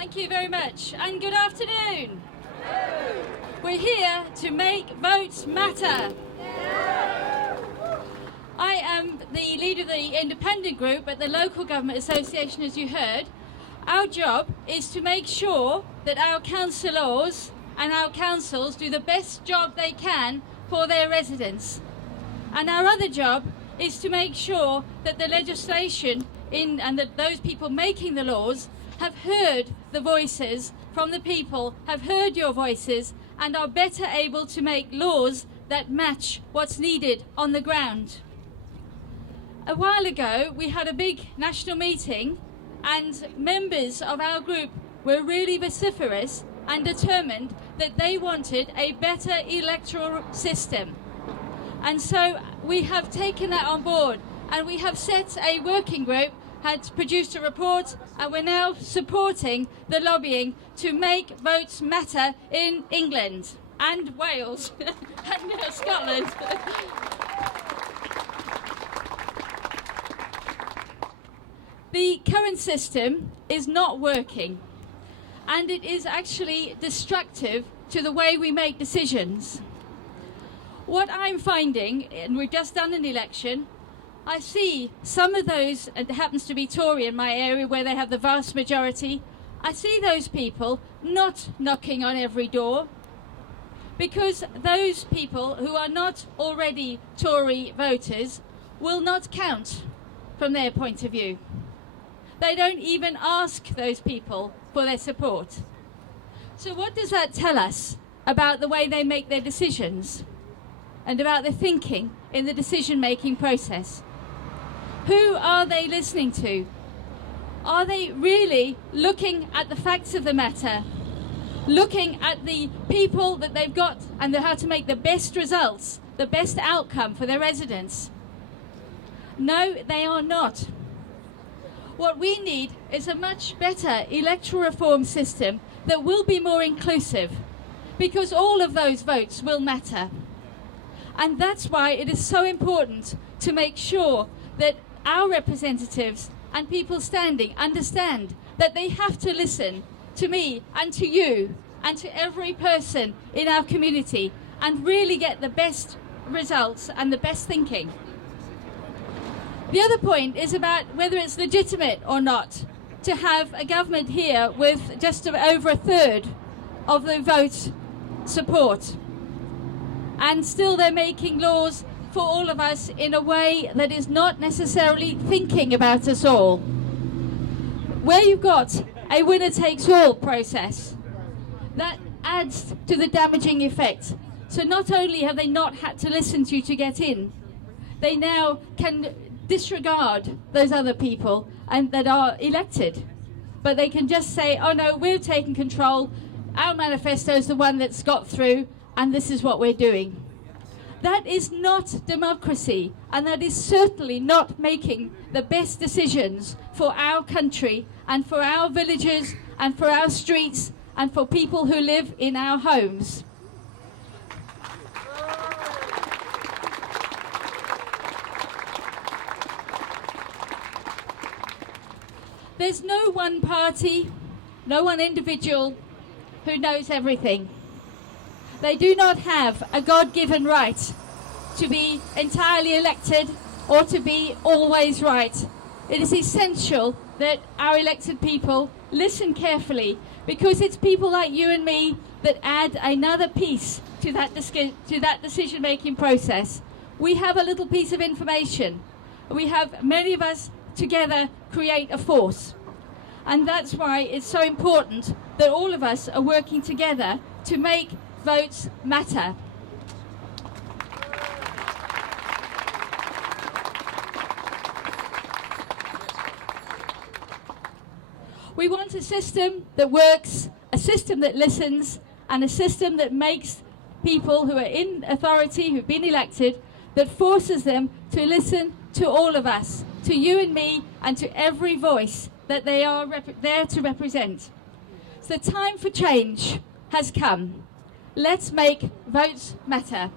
Thank you very much, and good afternoon. We're here to make votes matter. I am the leader of the independent group at the Local Government Association, as you heard. Our job is to make sure that our councillors and our councils do the best job they can for their residents. And our other job is to make sure that the legislation and that those people making the laws have heard the voices from the people, have heard your voices, and are better able to make laws that match what's needed on the ground. A while ago, we had a big national meeting, and members of our group were really vociferous and determined that they wanted a better electoral system. And so we have taken that on board, and we have set a working group, had produced a report, and we're now supporting the lobbying to make votes matter in England and Wales and Scotland. The current system is not working, and it is actually destructive to the way we make decisions. What I'm finding, and we've just done an election, I see some of those, and it happens to be Tory in my area where they have the vast majority, I see those people not knocking on every door, because those people who are not already Tory voters will not count from their point of view. They don't even ask those people for their support. So what does that tell us about the way they make their decisions and about their thinking in the decision-making process? Who are they listening to? Are they really looking at the facts of the matter, looking at the people that they've got and how to make the best results, the best outcome for their residents? No, they are not. What we need is a much better electoral reform system that will be more inclusive, because all of those votes will matter. And that's why it is so important to make sure that our representatives and people standing understand that they have to listen to me and to you and to every person in our community and really get the best results and the best thinking. The other point is about whether it's legitimate or not to have a government here with just over a third of the vote support. And still they're making laws for all of us in a way that is not necessarily thinking about us all. Where you've got a winner-takes-all process, that adds to the damaging effect. So not only have they not had to listen to you to get in, they now can disregard those other people and that are elected. But they can just say, oh no, we're taking control, our manifesto is the one that's got through, and this is what we're doing. That is not democracy, and that is certainly not making the best decisions for our country and for our villages and for our streets and for people who live in our homes. There's no one party, no one individual who knows everything. They do not have a God-given right to be entirely elected or to be always right. It is essential that our elected people listen carefully, because it's people like you and me that add another piece to that decision-making process. We have a little piece of information. We have many of us together create a force. And that's why it's so important that all of us are working together to make votes matter. We want a system that works, a system that listens, and a system that makes people who are in authority, who've been elected, that forces them to listen to all of us, to you and me, and to every voice that they are there to represent. So the time for change has come. Let's make votes matter.